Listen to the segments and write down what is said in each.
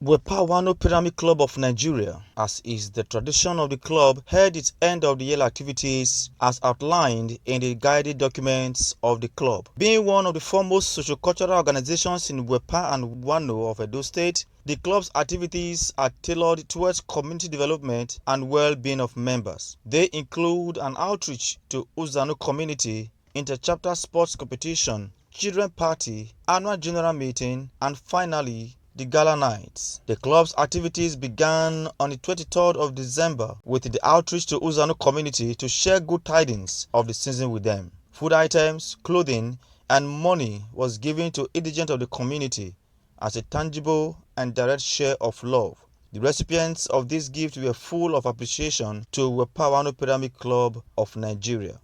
Weppa Wanno Pyramid Club of Nigeria, as is the tradition of the club, held its end of the year activities as outlined in the guided documents of the club. Being one of the foremost socio-cultural organizations in Weppa and Wanno of Edo State, the club's activities are tailored towards community development and well-being of members. They include an outreach to Uzannu Community, interchapter sports competition, children party, annual general meeting, and finally, the Gala nights. The club's activities began on the 23rd of December with the outreach to Uzannu Community to share good tidings of the season with them. Food items, clothing, and money was given to indigent of the community as a tangible and direct share of love. The recipients of this gift were full of appreciation to Weppa Wanno Pyramid Club of Nigeria.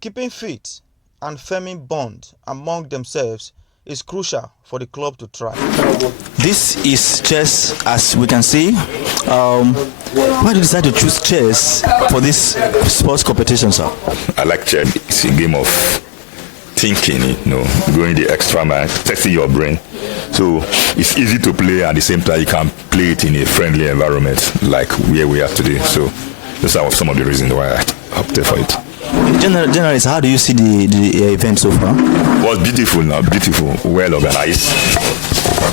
Keeping fit and firming bond among themselves is crucial for the club to thrive. This is chess, as we can see. Why did you decide to choose chess for this sports competition, sir? I like chess. It's a game of thinking, going the extra mile, testing your brain. So it's easy to play, at the same time you can play it in a friendly environment like where we are today. So those are some of the reasons why I opted for it. Generally, how do you see the event so far? It was beautiful, well organized.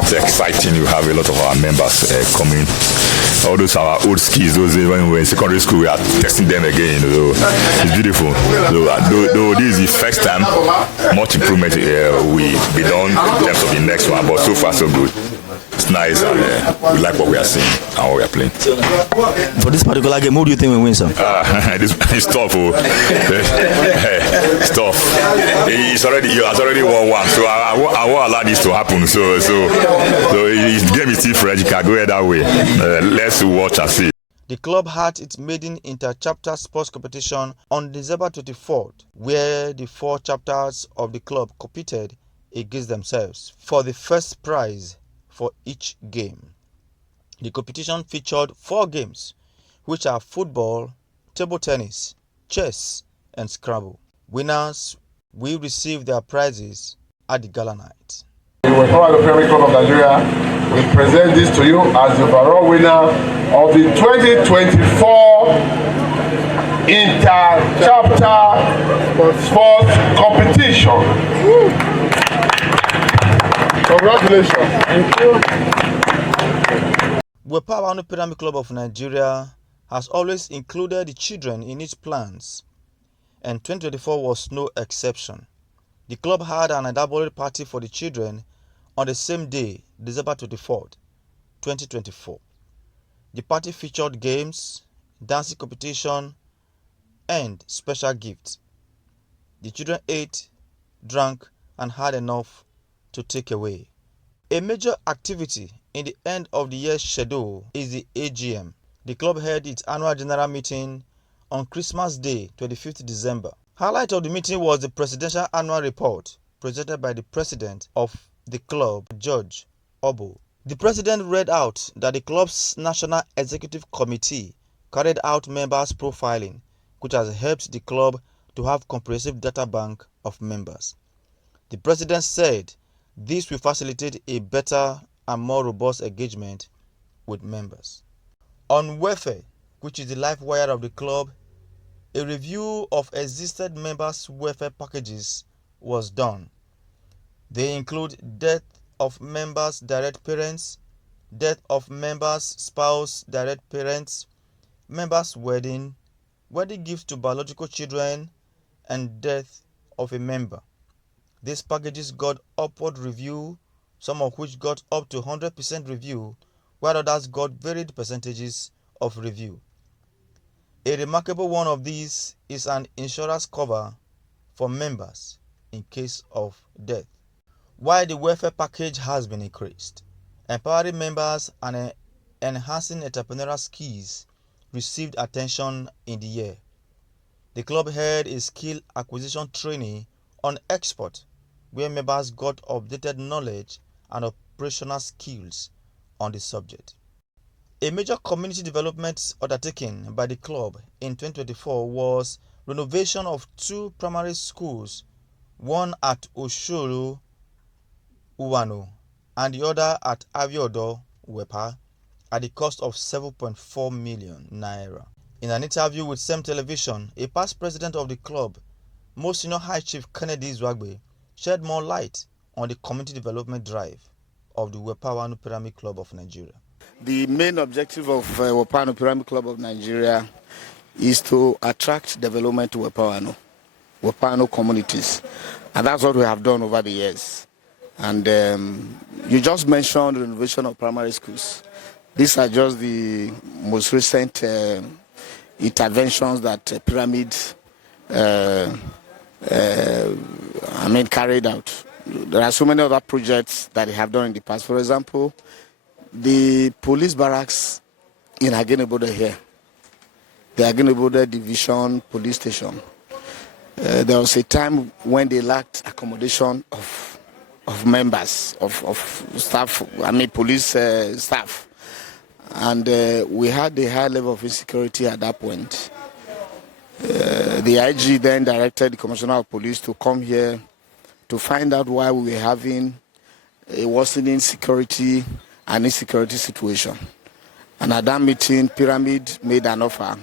It's exciting. You have a lot of our members coming. All those our old skis, those when we were in secondary school, we are testing them again. So it's beautiful. Though this is the first time, much improvement will be done in terms of the next one. But so far, so good. It's nice, and we like what we are seeing and what we are playing. For this particular game, who do you think will win, sir? It's tough. It's tough. He has already won one, so I won't allow this to happen. So his game is still fresh. You can go ahead that way. Let's watch and see. The club had its maiden interchapter sports competition on December 24th, where the 4 chapters of the club competed against themselves for the first prize for each game. The competition featured 4 games, which are football, table tennis, chess, and Scrabble. Winners will receive their prizes at the Gala night. The Weppa Wanno Pyramid Club of Nigeria will present this to you as the overall winner of the 2024 Interchapter Sports Competition. Congratulations. Thank you. Weppa Wanno Pyramid Club of Nigeria has always included the children in its plans, and 2024 was no exception. The club had an elaborate party for the children on the same day, December 24th, 2024. The party featured games, dancing competition, and special gifts. The children ate, drank, and had enough to take away. A major activity in the end of the year schedule is the AGM. The club held its annual general meeting on Christmas Day, 25th December. Highlight of the meeting was the presidential annual report presented by the president of the club, George Obo. The president read out that the club's National Executive Committee carried out members profiling, which has helped the club to have comprehensive data bank of members. The president said this will facilitate a better and more robust engagement with members. On welfare, which is the life wire of the club, a review of existing members' welfare packages was done. They include death of members' direct parents, death of members' spouse direct parents, members' wedding gifts to biological children, and death of a member. These packages got upward review, some of which got up to 100% review, while others got varied percentages of review. A remarkable one of these is an insurance cover for members in case of death. While the welfare package has been increased, empowering members and enhancing entrepreneurial skills received attention in the year. The club held a skill acquisition training on export, where members got updated knowledge and operational skills on the subject. A major community development undertaken by the club in 2024 was renovation of 2 primary schools, one at Uzannu Wanno and the other at Aviodo, Weppa, at the cost of 7.4 million naira. In an interview with CEM Television, a past president of the club, Most Senior High Chief Kennedy Zwagbe, shed more light on the community development drive of the Weppa Wanno Pyramid Club of Nigeria. The main objective of Weppa Wanno Pyramid Club of Nigeria is to attract development to Weppa Wanno communities. And that's what we have done over the years. And you just mentioned renovation of primary schools. These are just the most recent interventions that Pyramid carried out. There are so many other projects that they have done in the past. For example, the police barracks in Agenebodo here, the Agenebodo Division Police Station. There was a time when they lacked accommodation of members, of staff, police staff. And we had a high level of insecurity at that point. The IG then directed the Commissioner of Police to come here to find out why we were having a worsening security and insecurity situation. And at that meeting, Pyramid made an offer,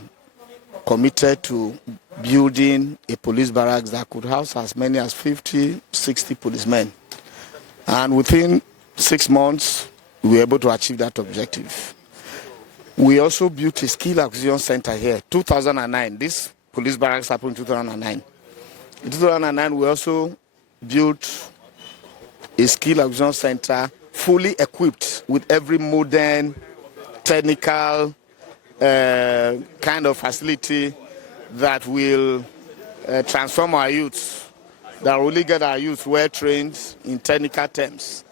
committed to building a police barracks that could house as many as 50, 60 policemen. And within 6 months, we were able to achieve that objective. We also built a skill acquisition center here, 2009. This police barracks happened in 2009. In 2009, we also built a skill acquisition center fully equipped with every modern, technical kind of facility that will transform our youth, that will really get our youth well trained in technical terms.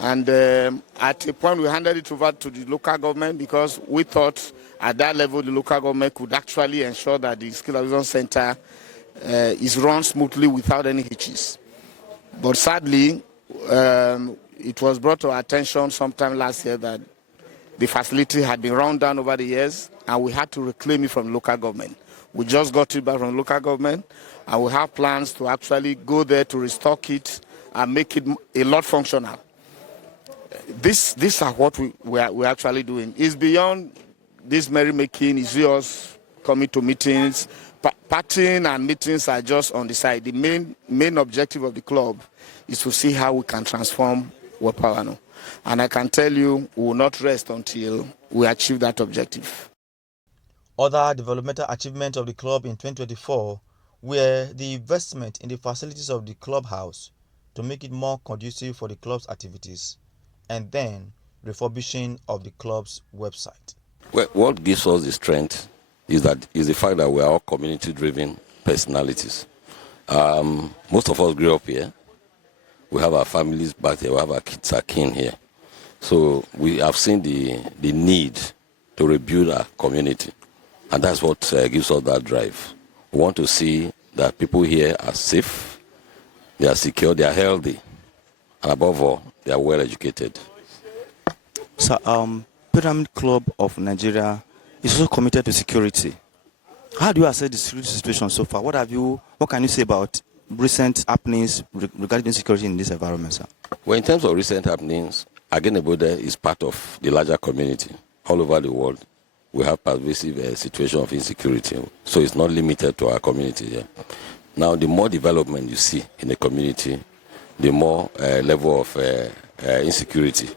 And at a point, we handed it over to the local government because we thought at that level the local government could actually ensure that the skill acquisition center is run smoothly without any hitches. But sadly, it was brought to our attention sometime last year that the facility had been run down over the years and we had to reclaim it from the local government. We just got it back from the local government and we have plans to actually go there to restock it and make it a lot functional. These are what we're actually doing. It's beyond this merrymaking, it's just coming to meetings. Partying and meetings are just on the side. The main objective of the club is to see how we can transform Weppa Wanno. And I can tell you, we will not rest until we achieve that objective. Other developmental achievements of the club in 2024 were the investment in the facilities of the clubhouse to make it more conducive for the club's activities, and then refurbishing of the club's website. Well, what gives us the strength is the fact that we are all community-driven personalities. Most of us grew up here. We have our families back here. We have our kids, our kin here. So we have seen the need to rebuild our community, and that's what gives us that drive. We want to see that people here are safe, they are secure, they are healthy, and above all, they are well educated. So, Pyramid Club of Nigeria is also committed to security. How do you assess the security situation so far? What can you say about recent happenings regarding security in this environment, sir? Well, in terms of recent happenings, Agenebodo is part of the larger community. All over the world, we have pervasive situation of insecurity, so it's not limited to our community here. Now, the more development you see in the community, the more level of insecurity.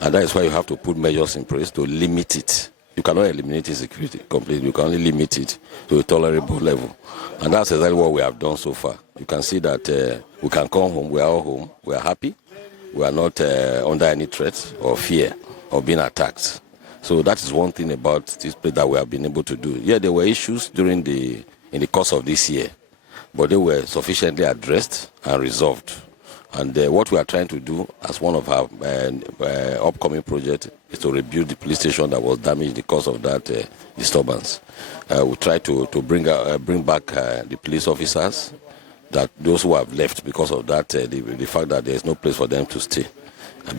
And that is why you have to put measures in place to limit it. You cannot eliminate insecurity completely. You can only limit it to a tolerable level. And that's exactly what we have done so far. You can see that we can come home, we are all home, we are happy. We are not under any threat or fear of being attacked. So that is one thing about this place that we have been able to do. Yeah, there were issues in the course of this year, but they were sufficiently addressed and resolved. And what we are trying to do as one of our upcoming projects is to rebuild the police station that was damaged in the course of that disturbance. We try to bring back the police officers, that those who have left because of that, the fact that there is no place for them to stay.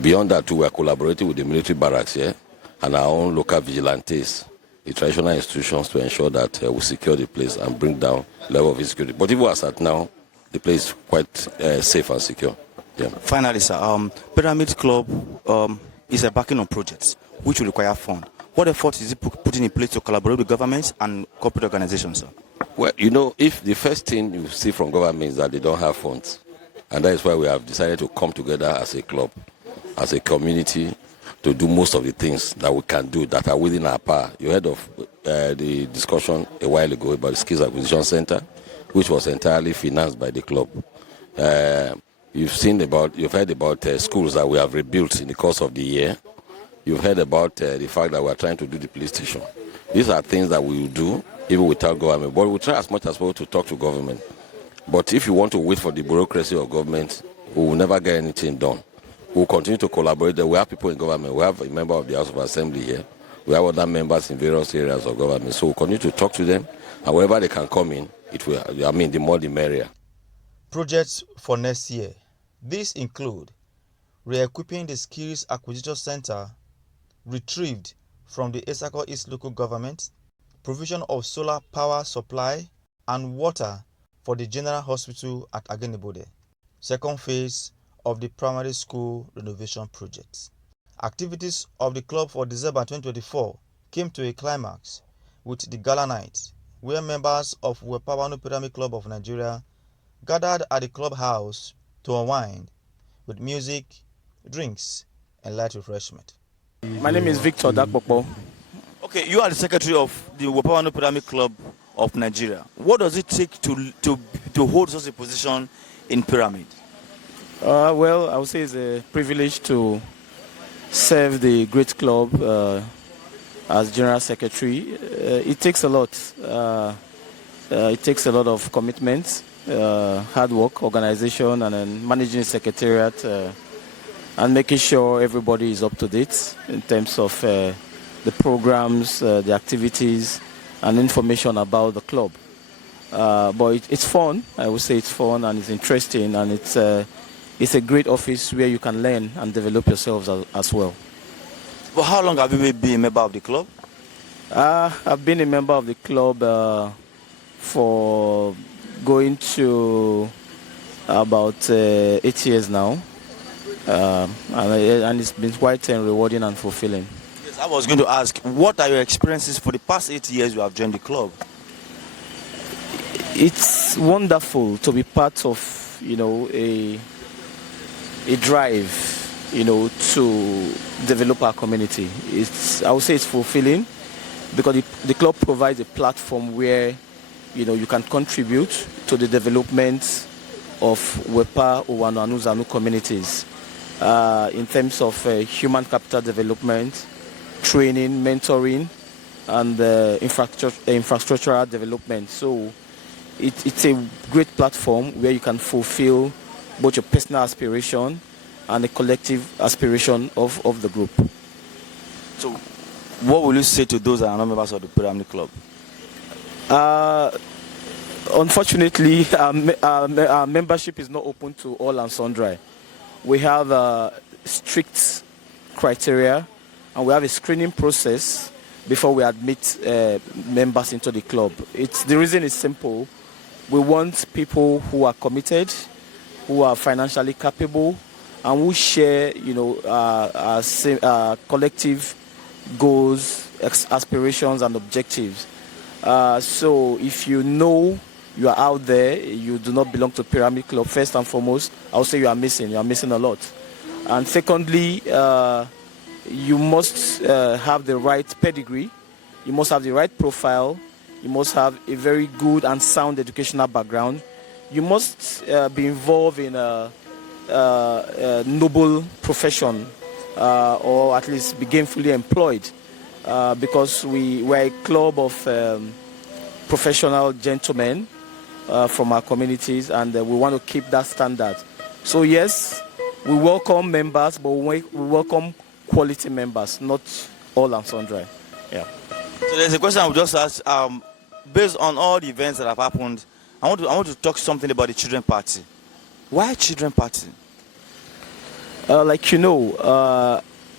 Beyond that, too, we are collaborating with the military barracks here and our own local vigilantes, the traditional institutions, to ensure that we secure the place and bring down level of insecurity. But even as at now, the place is quite safe and secure. Yeah. Finally, sir, Pyramid Club is a backing on projects which will require funds. What efforts is it putting in place to collaborate with governments and corporate organizations, sir? Well, if the first thing you see from government is that they don't have funds, and that is why we have decided to come together as a club, as a community, to do most of the things that we can do that are within our power. You heard of the discussion a while ago about the Skills Acquisition Center, which was entirely financed by the club. You've heard about schools that we have rebuilt in the course of the year. You've heard about the fact that we are trying to do the police station. These are things that we will do even without government, but we try as much as possible to talk to government. But if you want to wait for the bureaucracy of government, we will never get anything done. We will continue to collaborate. We have people in government. We have a member of the House of Assembly here. We have other members in various areas of government. So we'll continue to talk to them, and wherever they can come in, the more the merrier. Projects for next year. These include re-equipping the Skills Acquisition Center retrieved from the Esako East local government, provision of solar power supply and water for the General Hospital at Agenibode. Second phase of the primary school renovation project. Activities of the club for December 2024 came to a climax with the Gala night, where members of Weppa Wanno Pyramid Club of Nigeria gathered at the clubhouse to unwind with music, drinks, and light refreshment. My name is Victor Dakpopo. Okay, you are the secretary of the Weppa Wanno Pyramid Club of Nigeria. What does it take to hold such a position in Pyramid? Well, I would say it's a privilege to serve the great club as general secretary. It takes a lot. It takes a lot of commitment, hard work, organization, and then managing the secretariat and making sure everybody is up to date in terms of the programs, the activities, and information about the club. But it's fun. I would say it's fun and it's interesting, and it's a great office where you can learn and develop yourselves as well. But how long have you been a member of the club? I've been a member of the club for going to about 8 years now, and it's been quite rewarding and fulfilling. Yes, I was going to ask, what are your experiences for the past 8 years you have joined the club? It's wonderful to be part of, a drive, to develop our community. I would say it's fulfilling because the club provides a platform where, you can contribute to the development of Weppa Wanno and Uzannu communities in terms of human capital development, training, mentoring, and infrastructural development. So it's a great platform where you can fulfill both your personal aspiration and the collective aspiration of the group. So what will you say to those that are not members of the Pyramid Club? Unfortunately, our membership is not open to all and sundry. We have strict criteria, and we have a screening process before we admit members into the club. The reason is simple. We want people who are committed, who are financially capable, and who share, collective goals, aspirations, and objectives. So if you know you are out there, you do not belong to Pyramid Club, first and foremost, I would say you are missing a lot. And secondly, you must have the right pedigree, you must have the right profile, you must have a very good and sound educational background, you must be involved in a noble profession, or at least be gainfully employed, because we're a club of professional gentlemen from our communities, and we want to keep that standard. So yes, we welcome members, but we welcome quality members, not all and sundry. Yeah. So there's a question I would just ask. Based on all the events that have happened, I want to talk something about the children party. Why children party? Like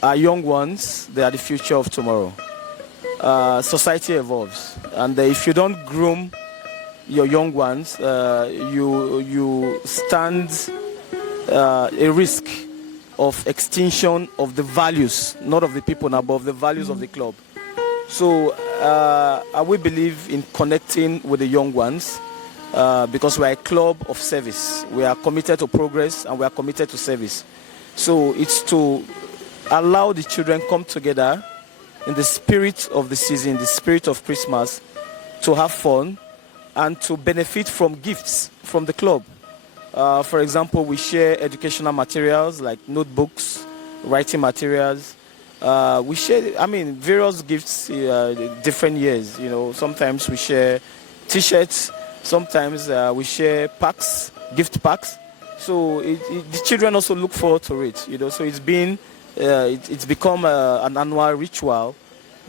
our young ones, they are the future of tomorrow. Society evolves, and if you don't groom your young ones, you stand a risk of extinction of the values, not of the people now, but of the values of the club. So we believe in connecting with the young ones because we are a club of service. We are committed to progress and we are committed to service. So it's to allow the children come together in the spirit of the season, the spirit of Christmas, to have fun and to benefit from gifts from the club. For example, we share educational materials like notebooks, writing materials. We share, various gifts, different years. Sometimes we share T-shirts. Sometimes we share packs, gift packs. So the children also look forward to it. So it's become an annual ritual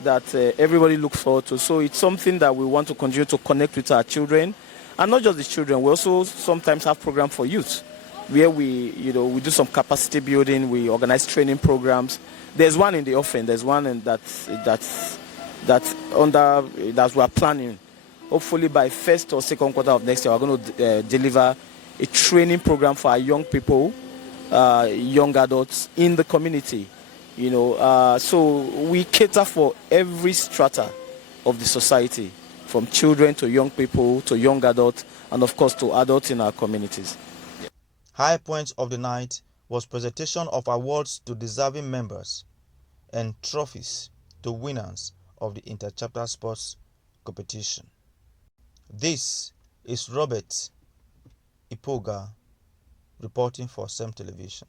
that everybody looks forward to. So it's something that we want to continue to connect with our children. And not just the children, we also sometimes have programs for youth where we do some capacity building, we organize training programs. There's one in the offing, there's one that we're planning. Hopefully by first or second quarter of next year, we're going to deliver a training program for our young people, young adults in the community. So we cater for every strata of the society, from children to young people to young adults, and of course to adults in our communities. High point of the night was presentation of awards to deserving members and trophies to winners of the interchapter sports competition. This is Robert Ipoga reporting for CEM Television.